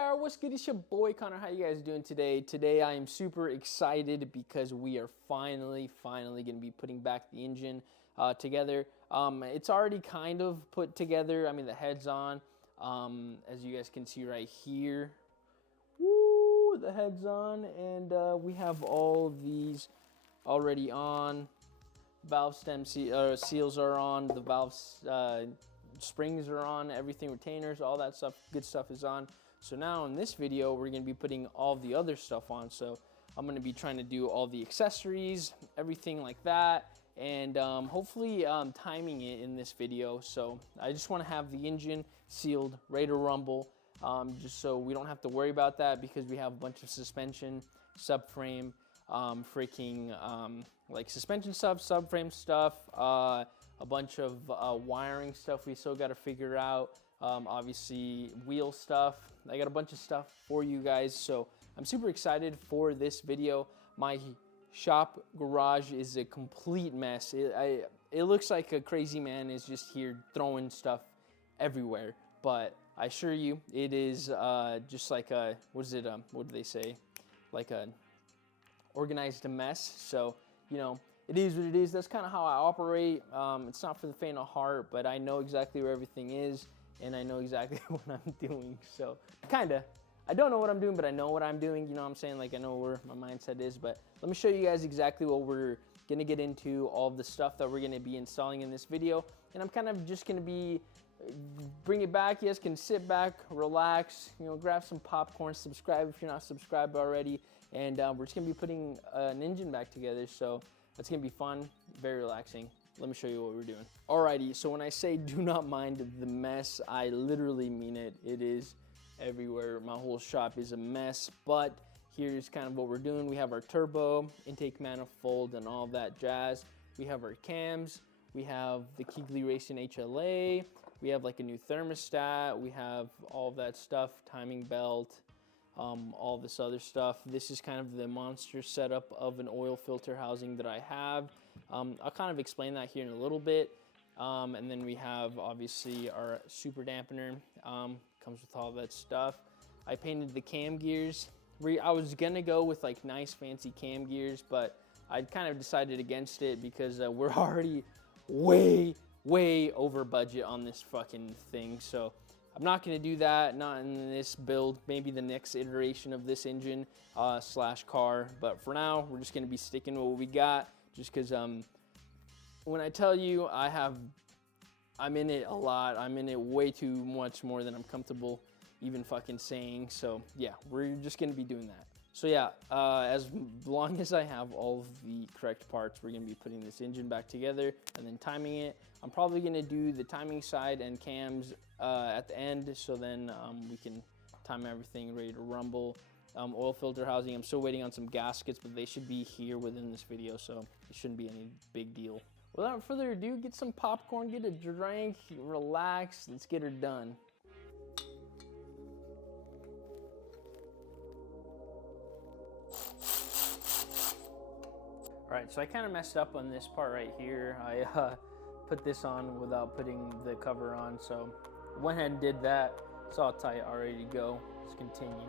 there, what's good? It's your boy Connor. How you guys doing today? Today I am super excited because we are finally going to be putting back the engine together. It's already kind of put together. I mean, the head's on, as you guys can see right here. Woo, the head's on, and we have all of these already on. Valve stem seals are on. The valves springs are on. Everything, retainers, all that stuff, good stuff is on. So now in this video, we're going to be putting all the other stuff on. So I'm going to be trying to do all the accessories, everything like that, and hopefully timing it in this video. So I just want to have the engine sealed, ready to rumble, just so we don't have to worry about that, because we have a bunch of suspension, subframe, like suspension stuff, subframe stuff, a bunch of wiring stuff we still got to figure out, obviously wheel stuff. I got a bunch of stuff for you guys, so I'm super excited for this video. My shop garage is a complete mess. It looks like a crazy man is just here throwing stuff everywhere, but I assure you it is just like a, what do they say, like a organized mess. So, you know, it is what it is. That's kind of how I operate. It's not for the faint of heart, but I know exactly where everything is, and I know exactly what I'm doing. So, kinda. I don't know what I'm doing, but I know what I'm doing. You know what I'm saying? Like, I know where my mindset is. But let me show you guys exactly what we're gonna get into, all of the stuff that we're gonna be installing in this video. And I'm kind of just gonna be bring it back. You guys can sit back, relax, you know, grab some popcorn, subscribe if you're not subscribed already, and we're just gonna be putting an engine back together. So that's gonna be fun, very relaxing. Let me show you what we're doing. Alrighty, so when I say do not mind the mess, I literally mean it. It is everywhere. My whole shop is a mess, but here's kind of what we're doing. We have our turbo, intake manifold, and all that jazz. We have our cams. We have the Keegley Racing HLA. We have like a new thermostat. We have all of that stuff, timing belt, all this other stuff. This is kind of the monster setup of an oil filter housing that I have. I'll kind of explain that here in a little bit. And then we have obviously our super dampener, comes with all that stuff. I painted the cam gears. I was gonna go with like nice fancy cam gears, but I kind of decided against it because we're already way over budget on this fucking thing. So I'm not gonna do that, not in this build, maybe the next iteration of this engine slash car. But for now, we're just gonna be sticking with what we got, just because when I tell you I'm in it a lot, I'm in it way too much more than I'm comfortable even fucking saying. So yeah, we're just gonna be doing that. So yeah, as long as I have all of the correct parts, we're gonna be putting this engine back together and then timing it. I'm probably gonna do the timing side and cams at the end, so then we can time everything, ready to rumble. Oil filter housing, I'm still waiting on some gaskets, but they should be here within this video, so it shouldn't be any big deal. Without further ado, get some popcorn, get a drink, relax, let's get her done. All right, so I kind of messed up on this part right here. I put this on without putting the cover on, so went ahead and did that. It's all tight, all ready to go. Let's continue.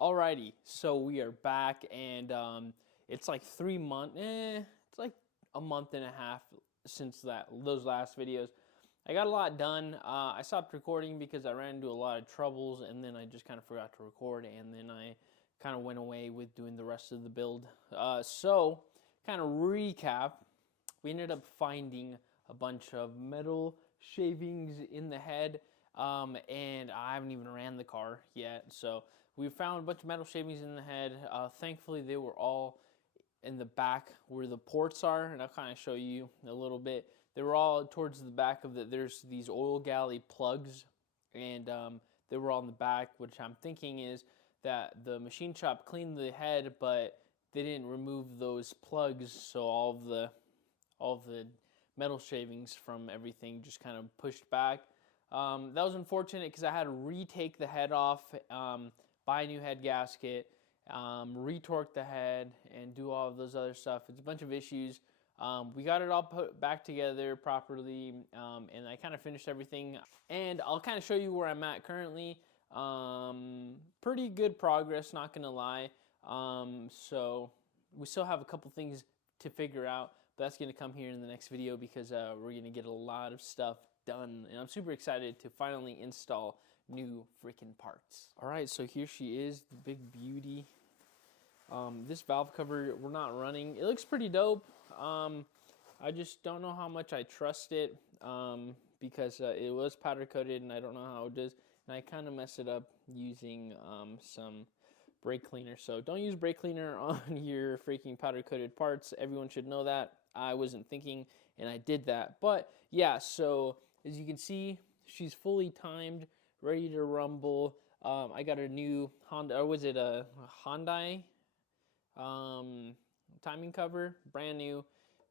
Alrighty, so we are back, and it's like 3 months. It's like a month and a half since those last videos. I got a lot done. I stopped recording because I ran into a lot of troubles, and then I just kind of forgot to record, and then I kind of went away with doing the rest of the build. So, kind of recap, we ended up finding a bunch of metal shavings in the head, and I haven't even ran the car yet, so we found a bunch of metal shavings in the head. Thankfully, they were all in the back where the ports are, and I'll kind of show you a little bit. They were all towards the back of there's these oil galley plugs, and they were all in the back, which I'm thinking is that the machine shop cleaned the head, but they didn't remove those plugs, so all of the metal shavings from everything just kind of pushed back. That was unfortunate because I had to retake the head off, buy a new head gasket, retorque the head, and do all of those other stuff. It's a bunch of issues. We got it all put back together properly, and I kind of finished everything. And I'll kind of show you where I'm at currently. Pretty good progress, not gonna lie. So we still have a couple things to figure out, but that's gonna come here in the next video because we're gonna get a lot of stuff done, and I'm super excited to finally install new freaking parts. All right, so here she is, the big beauty. This valve cover we're not running. It looks pretty dope. I just don't know how much I trust it because it was powder coated, and I don't know how it does. And I kind of messed it up using some brake cleaner. So don't use brake cleaner on your freaking powder coated parts. Everyone should know that. I wasn't thinking, and I did that. But yeah, so as you can see, she's fully timed, ready to rumble. I got a new Honda, or was it a Hyundai timing cover, brand new,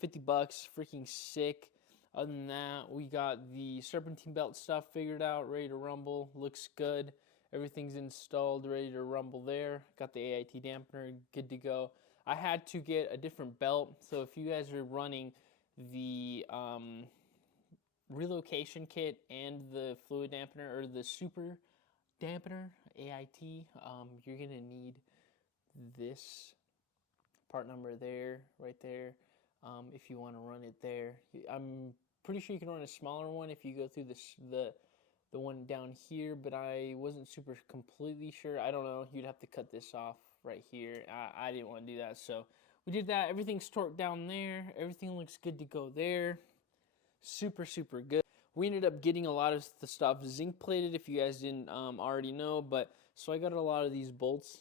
50 bucks, freaking sick. Other than that, we got the serpentine belt stuff figured out, ready to rumble, looks good. Everything's installed, ready to rumble there. Got the AIT dampener, good to go. I had to get a different belt, so if you guys are running the relocation kit and the fluid dampener, or the super dampener, AIT, you're gonna need this part number there, right there, if you want to run it there. I'm pretty sure you can run a smaller one if you go through the one down here, but I wasn't super completely sure. I don't know, you'd have to cut this off right here. I didn't want to do that, so we did that. Everything's torqued down there. Everything looks good to go there. Super good. We ended up getting a lot of the stuff zinc plated, if you guys didn't already know, but so I got a lot of these bolts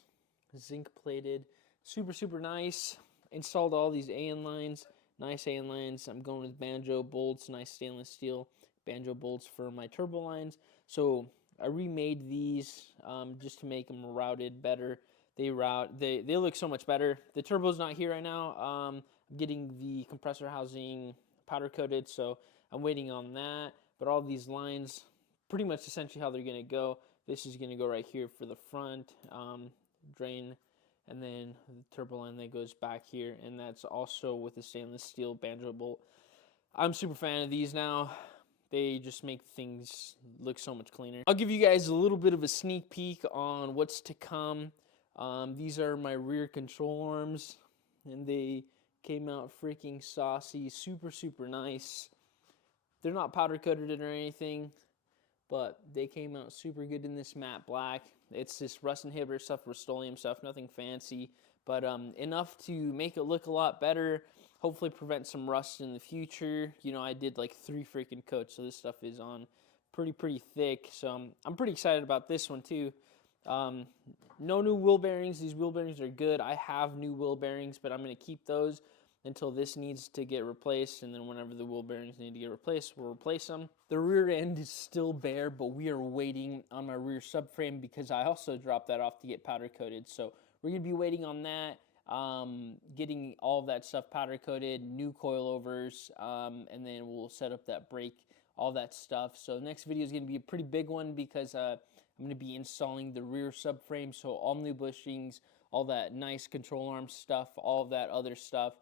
zinc plated. Super nice. Installed all these AN lines, nice AN lines. I'm going with banjo bolts, nice stainless steel banjo bolts for my turbo lines. So I remade these just to make them routed better. They look so much better. The turbo's not here right now. I'm getting the compressor housing powder coated, so I'm waiting on that. But all these lines, pretty much essentially how they're gonna go. This is gonna go right here for the front drain, and then the turbo line that goes back here, and that's also with the stainless steel banjo bolt. I'm super fan of these now. They just make things look so much cleaner. I'll give you guys a little bit of a sneak peek on what's to come. These are my rear control arms, and they came out freaking saucy, super nice. They're not powder coated or anything, but they came out super good in this matte black. It's this rust inhibitor stuff, Rust-Oleum stuff, nothing fancy, but enough to make it look a lot better. Hopefully prevent some rust in the future. You know, I did like 3 freaking coats, so this stuff is on pretty thick. So I'm pretty excited about this one too. No new wheel bearings. These wheel bearings are good. I have new wheel bearings, but I'm going to keep those until this needs to get replaced, and then whenever the wheel bearings need to get replaced, we'll replace them. The rear end is still bare, but we are waiting on my rear subframe because I also dropped that off to get powder coated. So we're going to be waiting on that, getting all of that stuff powder coated, new coilovers, and then we'll set up that brake, all that stuff. So the next video is going to be a pretty big one because I'm going to be installing the rear subframe, so all new bushings, all that nice control arm stuff, all of that other stuff.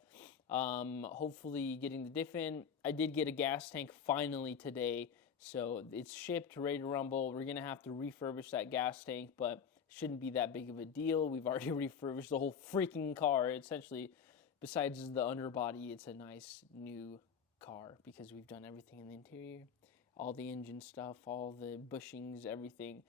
Hopefully getting the diff in. I did get a gas tank finally today, so it's shipped, ready to rumble. We're going to have to refurbish that gas tank, but shouldn't be that big of a deal. We've already refurbished the whole freaking car. Essentially, besides the underbody, it's a nice new car because we've done everything in the interior, all the engine stuff, all the bushings, everything.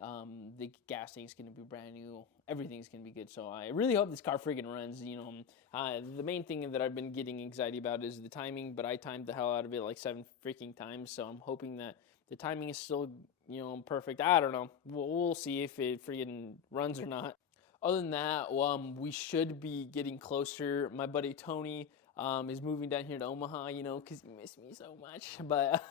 The gas tank's gonna be brand new. Everything's gonna be good. So I really hope this car freaking runs. The main thing that I've been getting anxiety about is the timing, but I timed the hell out of it like 7 freaking times. So I'm hoping that the timing is still, perfect. I don't know. We'll see if it freaking runs or not. Other than that, we should be getting closer. My buddy Tony is moving down here to Omaha, because he missed me so much. But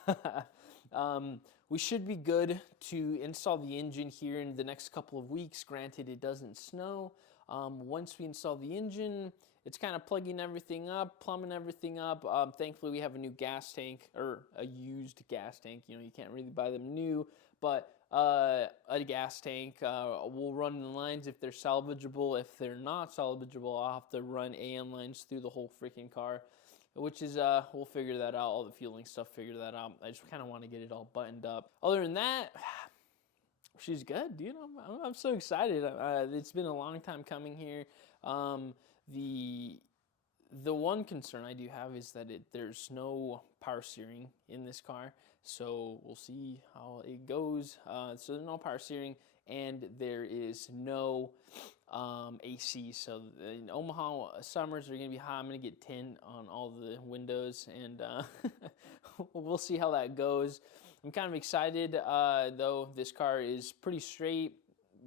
we should be good to install the engine here in the next couple of weeks. Granted, it doesn't snow. Once we install the engine, it's kind of plugging everything up, plumbing everything up. Thankfully, we have a new gas tank, or a used gas tank. You can't really buy them new, but a gas tank. We'll run the lines if they're salvageable. If they're not salvageable, I'll have to run AN lines through the whole freaking car, which is, we'll figure that out. All the fueling stuff, figure that out. I just kind of want to get it all buttoned up. Other than that, she's good, dude. I'm so excited. It's been a long time coming here. The one concern I do have is that there's no power steering in this car, so we'll see how it goes. So there's no power steering, and there is no AC. So in Omaha, summers are going to be hot. I'm going to get tint on all the windows, and we'll see how that goes. I'm kind of excited, though. This car is pretty straight,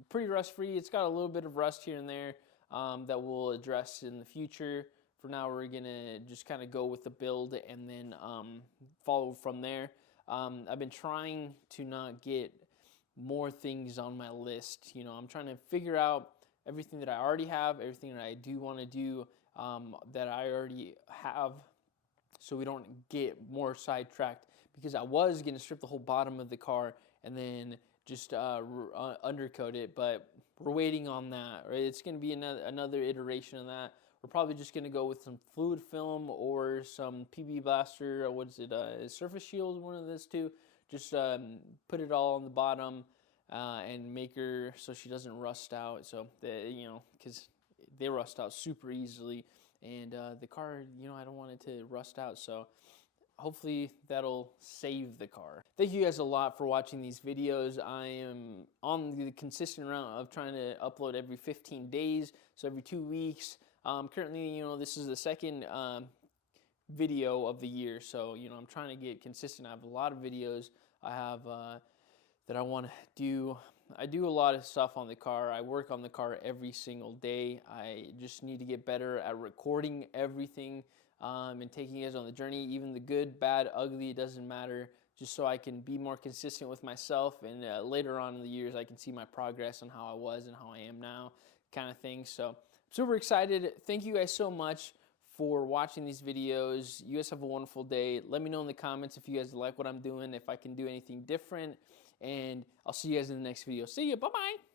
pretty rust-free. It's got a little bit of rust here and there that we'll address in the future. For now, we're going to just kind of go with the build and then follow from there. I've been trying to not get more things on my list. I'm trying to figure out everything that I already have, everything that I do want to do that I already have, so we don't get more sidetracked, because I was going to strip the whole bottom of the car and then just undercoat it, but we're waiting on that. Right? It's going to be another iteration of that. We're probably just going to go with some fluid film or some PB Blaster, or Surface Shield, one of those two. Just put it all on the bottom and make her so she doesn't rust out. So, because they rust out super easily. And the car, I don't want it to rust out. So hopefully that'll save the car. Thank you guys a lot for watching these videos. I am on the consistent route of trying to upload every 15 days, so every 2 weeks. Currently, this is the second video of the year, so I'm trying to get consistent. I have a lot of videos I have that I want to do. I do a lot of stuff on the car. I work on the car every single day. I just need to get better at recording everything and taking you guys on the journey, even the good, bad, ugly, it doesn't matter, just so I can be more consistent with myself, and later on in the years I can see my progress on how I was and how I am now, kind of thing. So super excited. Thank you guys so much for watching these videos. You guys have a wonderful day. Let me know in the comments if you guys like what I'm doing, if I can do anything different, and I'll see you guys in the next video. See ya. Bye-bye.